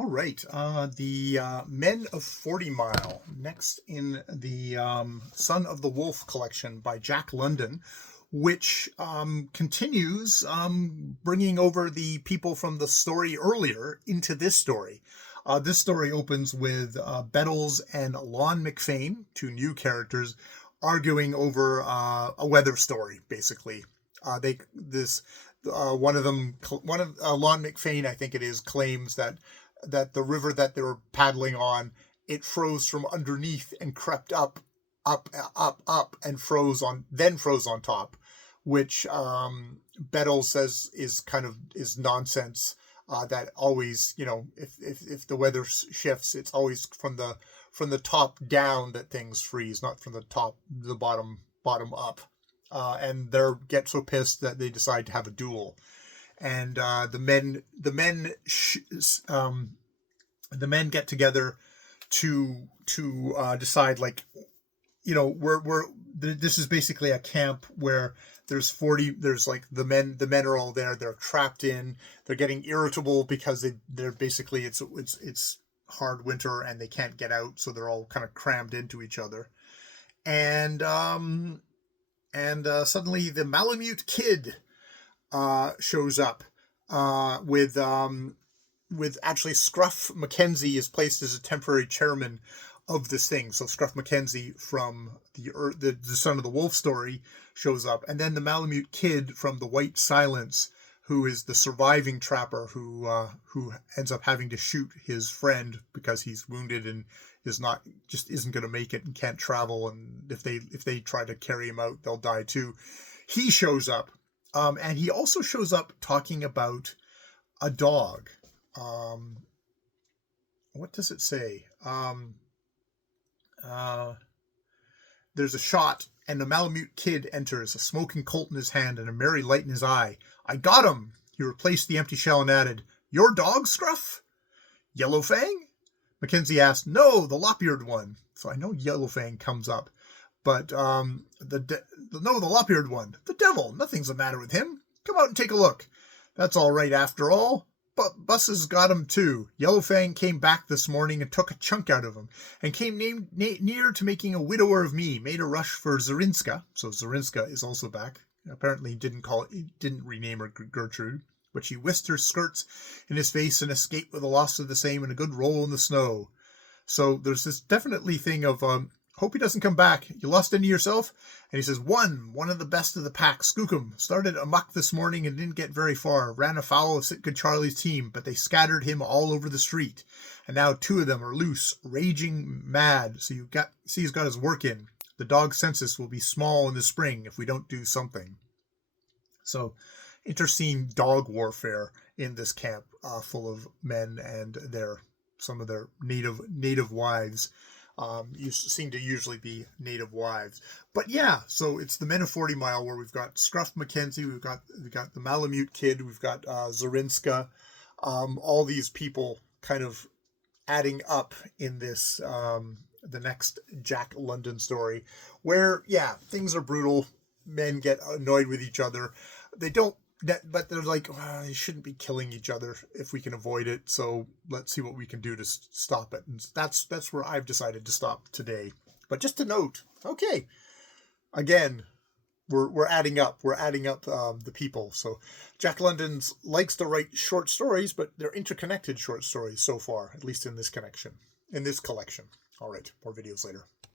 All right, the Men of 40 Mile, next in the Son of the Wolf collection by Jack London, which continues bringing over the people from the story earlier into this story. This story opens with Bettles and Lon McFain, two new characters, arguing over a weather story, basically. One of Lon McFain, I think it is, claims that the river that they were paddling on, it froze from underneath and crept up, and froze on top, which Bettles says is nonsense. That always, if the weather shifts, it's always from the top down that things freeze, not from the bottom up. And they get so pissed that they decide to have a duel. And the men get together to decide, this is basically a camp where there's like the men are all there, they're trapped in, they're getting irritable because they're basically it's hard winter and they can't get out, so they're all kind of crammed into each other. And suddenly the Malamute Kid shows up with actually Scruff Mackenzie is placed as a temporary chairman of this thing. So Scruff Mackenzie from the Son of the Wolf story shows up, and then the Malamute Kid from the White Silence, who is the surviving trapper who ends up having to shoot his friend because he's wounded and isn't going to make it and can't travel, and if they try to carry him out, they'll die too. He shows up, and he also shows up talking about a dog. What does it say? There's a shot, and the Malamute Kid enters, a smoking Colt in his hand and a merry light in his eye. "I got him!" He replaced the empty shell and added, "Your dog, Scruff?" "Yellowfang?" Mackenzie asked. "No, the lop-eared one." So I know Yellowfang comes up, but the lop-eared one. "The devil! Nothing's the matter with him. Come out and take a look." "That's all right after all. But Buss's got him too. Yellowfang came back this morning and took a chunk out of him, and came near to making a widower of me. Made a rush for Zarinska." So Zarinska is also back. Apparently he didn't rename her Gertrude, but she whisked her skirts in his face and escaped with the loss of the same and a good roll in the snow. So there's this definitely thing of hope he doesn't come back. "You lost any yourself?" And he says, one of the best of the pack, Skookum, started amuck this morning and didn't get very far. Ran afoul of Sitka Charlie's team, but they scattered him all over the street. And now two of them are loose, raging mad. So he's got his work in. The dog census will be small in the spring if we don't do something. So interscene dog warfare in this camp, full of men and some of their native wives. You seem to usually be native wives, but yeah. So it's the Men of 40 Mile, where we've got Scruff Mackenzie, we've got the Malamute Kid, we've got Zarinska, all these people kind of adding up in this the next Jack London story, where things are brutal. Men get annoyed with each other. But they're like, they shouldn't be killing each other if we can avoid it. So let's see what we can do to stop it. And that's where I've decided to stop today. But just to note, okay, again, we're adding up. We're adding up the people. So Jack London likes to write short stories, but they're interconnected short stories so far, at least in this collection. All right, more videos later.